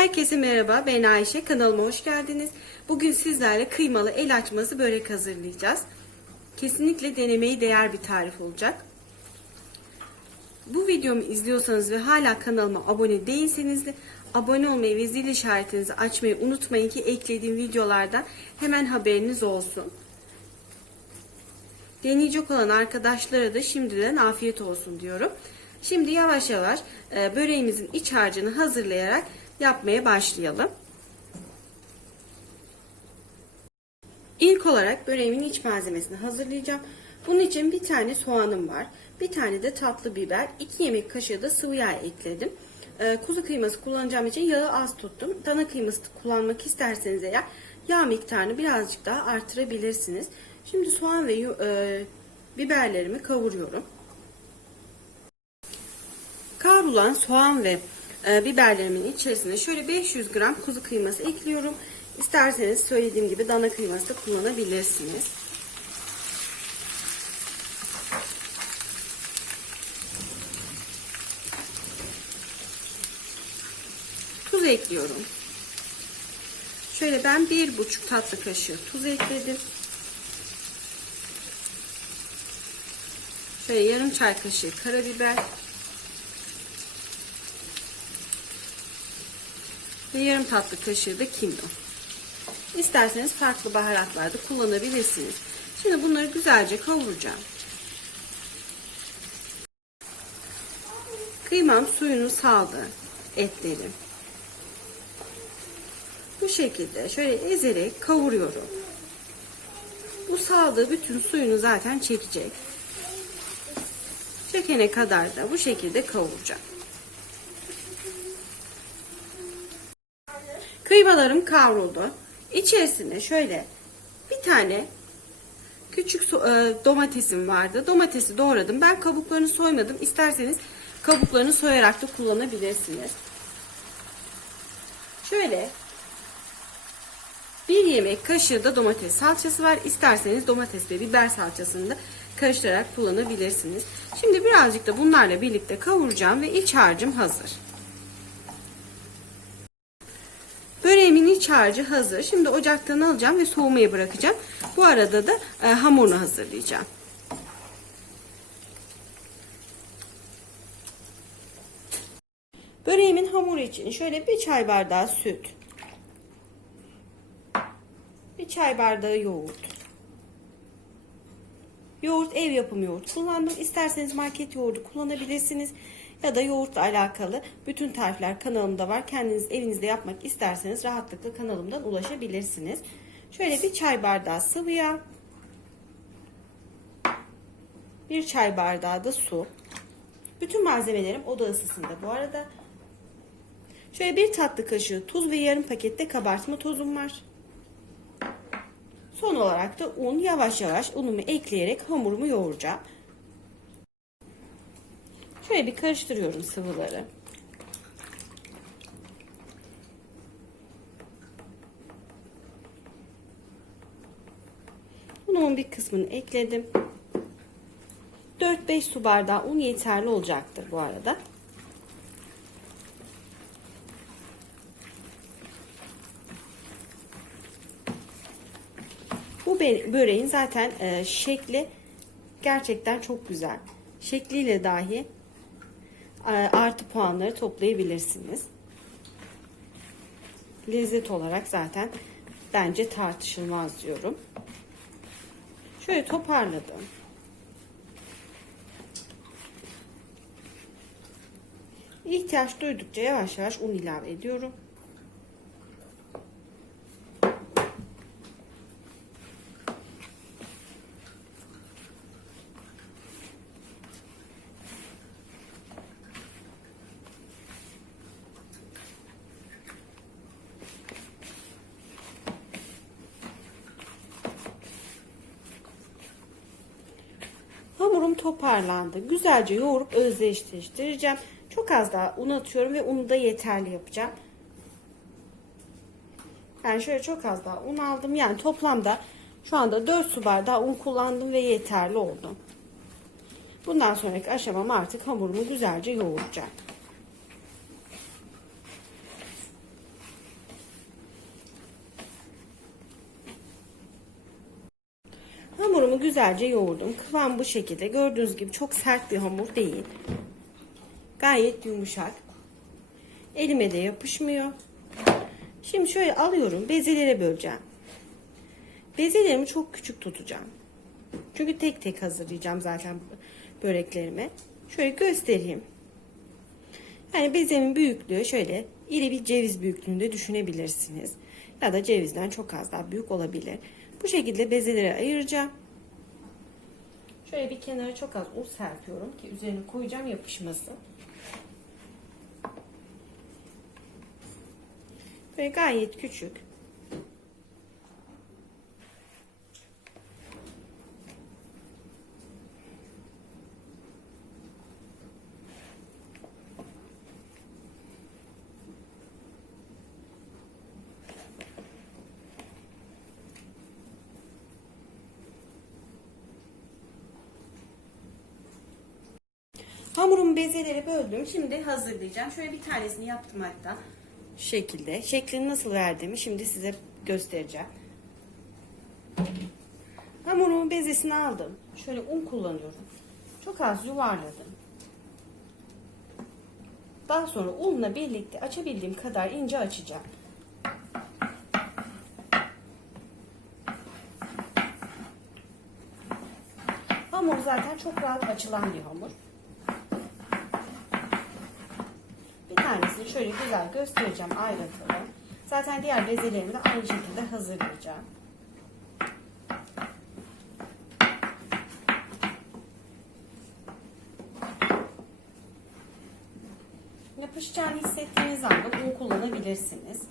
Herkese merhaba, ben Ayşe. Kanalıma hoş geldiniz. Bugün sizlerle kıymalı el açması börek hazırlayacağız. Kesinlikle denemeyi değer bir tarif olacak. Bu videomu izliyorsanız ve hala kanalıma abone değilseniz de abone olmayı ve zil işaretinizi açmayı unutmayın ki eklediğim videolardan hemen haberiniz olsun. Deneyecek olan arkadaşlara da şimdiden afiyet olsun diyorum. Şimdi yavaş yavaş e, böreğimizin iç harcını hazırlayarak yapmaya başlayalım. İlk olarak böreğimin iç malzemesini hazırlayacağım. Bunun için bir tane soğanım var. Bir tane de tatlı biber. 2 yemek kaşığı da sıvı yağ ekledim. E, kuzu kıyması kullanacağım için yağı az tuttum. Dana kıyması kullanmak isterseniz eğer yağ miktarını birazcık daha artırabilirsiniz. Şimdi soğan ve e, biberlerimi kavuruyorum. Kavrulan soğan ve e, biberlerimin içerisine şöyle 500 gram kuzu kıyması ekliyorum. İsterseniz söylediğim gibi dana kıyması da kullanabilirsiniz. Tuz ekliyorum. Şöyle ben bir buçuk tatlı kaşığı tuz ekledim. Şöyle yarım çay kaşığı karabiber. Ve yarım tatlı kaşığı da kimyon. İsterseniz farklı baharatlar da kullanabilirsiniz. Şimdi bunları güzelce kavuracağım. Kıymam suyunu saldı. Etlerim. Bu şekilde şöyle ezerek kavuruyorum. Bu saldığı bütün suyunu zaten çekecek. Çekene kadar da bu şekilde kavuracağım. Kıymalarım kavruldu. İçerisine şöyle bir tane küçük e, domatesim vardı. Domatesi doğradım. Ben kabuklarını soymadım. İsterseniz kabuklarını soyarak da kullanabilirsiniz. Şöyle bir yemek kaşığı da domates salçası var. İsterseniz domates ve biber salçasını da karıştırarak kullanabilirsiniz. Şimdi birazcık da bunlarla birlikte kavuracağım ve iç harcım hazır. Böreğimin iç harcı hazır. Şimdi ocaktan alacağım ve soğumaya bırakacağım. Bu arada da e, hamurunu hazırlayacağım. Böreğimin hamuru için şöyle bir çay bardağı süt. Bir çay bardağı yoğurt. Yoğurt ev yapımı yoğurt kullandım. İsterseniz market yoğurdu kullanabilirsiniz. Ya da yoğurtla alakalı bütün tarifler kanalımda var. Kendiniz evinizde yapmak isterseniz rahatlıkla kanalımdan ulaşabilirsiniz. Şöyle bir çay bardağı sıvı yağ. Bir çay bardağı da su. Bütün malzemelerim oda ısısında bu arada. Şöyle bir tatlı kaşığı tuz ve yarım pakette kabartma tozum var. Son olarak da un yavaş yavaş unumu ekleyerek hamurumu yoğuracağım. Şöyle bir karıştırıyorum sıvıları. Unumun bir kısmını ekledim. 4-5 su bardağı un yeterli olacaktır bu arada. Bu böreğin zaten e, şekli gerçekten çok güzel. Şekliyle dahi artı puanları toplayabilirsiniz. Lezzet olarak zaten bence tartışılmaz diyorum. Şöyle toparladım. İhtiyaç duydukça yavaş yavaş un ilave ediyorum. Hamurum toparlandı. Güzelce yoğurup özdeşleştireceğim. Çok az daha un atıyorum ve unu da yeterli yapacağım. Yani şöyle çok az daha un aldım. Yani toplamda şu anda 4 su bardağı un kullandım ve yeterli oldu. Bundan sonraki aşamam artık hamurumu güzelce yoğuracağım. Hamurumu güzelce yoğurdum. Kıvam bu şekilde. Gördüğünüz gibi çok sert bir hamur değil. Gayet yumuşak. Elime de yapışmıyor. Şimdi şöyle alıyorum. Bezelere böleceğim. Bezelerimi çok küçük tutacağım. Çünkü tek tek hazırlayacağım zaten böreklerimi. Şöyle göstereyim. Yani bezemin büyüklüğü şöyle iri bir ceviz büyüklüğünde düşünebilirsiniz. Ya da cevizden çok az daha büyük olabilir. Bu şekilde bezelere ayıracağım. Şöyle bir kenara çok az un serpiyorum ki üzerine koyacağım yapışmasın. Böyle gayet küçük. Hamurumu bezelere böldüm. Şimdi hazırlayacağım. Şöyle bir tanesini yaptım hatta. Şu şekilde. Şeklini nasıl verdiğimi şimdi size göstereceğim. Hamurumun bezesini aldım. Şöyle un kullanıyorum. Çok az yuvarladım. Daha sonra unla birlikte açabildiğim kadar ince açacağım. Hamur zaten çok rahat açılan bir hamur. Tanesini şöyle güzel göstereceğim ayrıntılı. Zaten diğer bezelerimi de aynı şekilde hazırlayacağım. Yapışacağını hissettiğiniz anda un kullanabilirsiniz.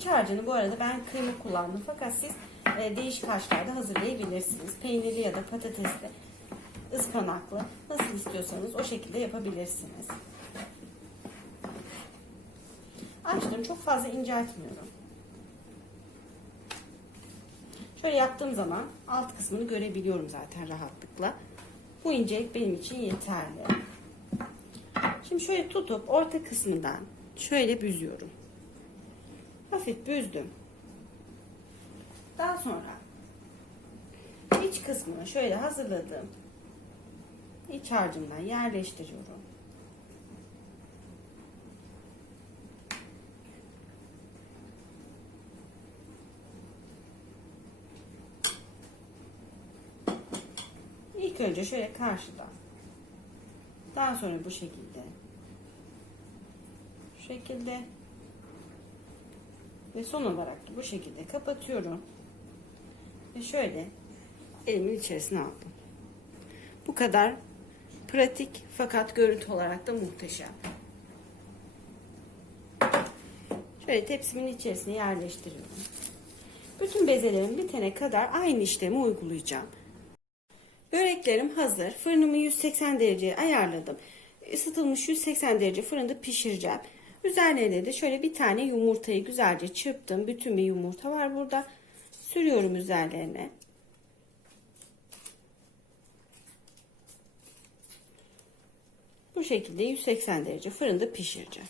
İç harcını bu arada ben kıyma kullandım fakat siz e, değişik harçlarda hazırlayabilirsiniz. Peynirli ya da patatesli, ıspanaklı nasıl istiyorsanız o şekilde yapabilirsiniz. Açtım çok fazla inceltmiyorum. Şöyle yaptığım zaman alt kısmını görebiliyorum zaten rahatlıkla. Bu incelik benim için yeterli. Şimdi şöyle tutup orta kısmından şöyle büzüyorum hafif büzdüm. Daha sonra iç kısmını şöyle hazırladım. İç harcımdan yerleştiriyorum. İlk önce şöyle karşıdan. Daha sonra bu şekilde. Şu şekilde ve son olarak da bu şekilde kapatıyorum. Ve şöyle elimin içerisine aldım. Bu kadar pratik fakat görüntü olarak da muhteşem. Şöyle tepsimin içerisine yerleştiriyorum. Bütün bezelerim bitene kadar aynı işlemi uygulayacağım. Böreklerim hazır. Fırınımı 180 dereceye ayarladım. Isıtılmış 180 derece fırında pişireceğim. Üzerlerine de şöyle bir tane yumurtayı güzelce çırptım. Bütün bir yumurta var burada. Sürüyorum üzerlerine. Bu şekilde 180 derece fırında pişireceğim.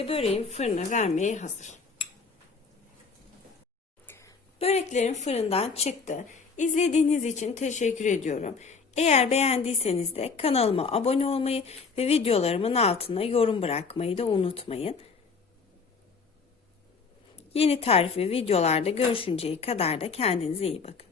Ve böreğim fırına vermeye hazır. Böreklerim fırından çıktı. İzlediğiniz için teşekkür ediyorum. Eğer beğendiyseniz de kanalıma abone olmayı ve videolarımın altına yorum bırakmayı da unutmayın. Yeni tarif ve videolarda görüşünceye kadar da kendinize iyi bakın.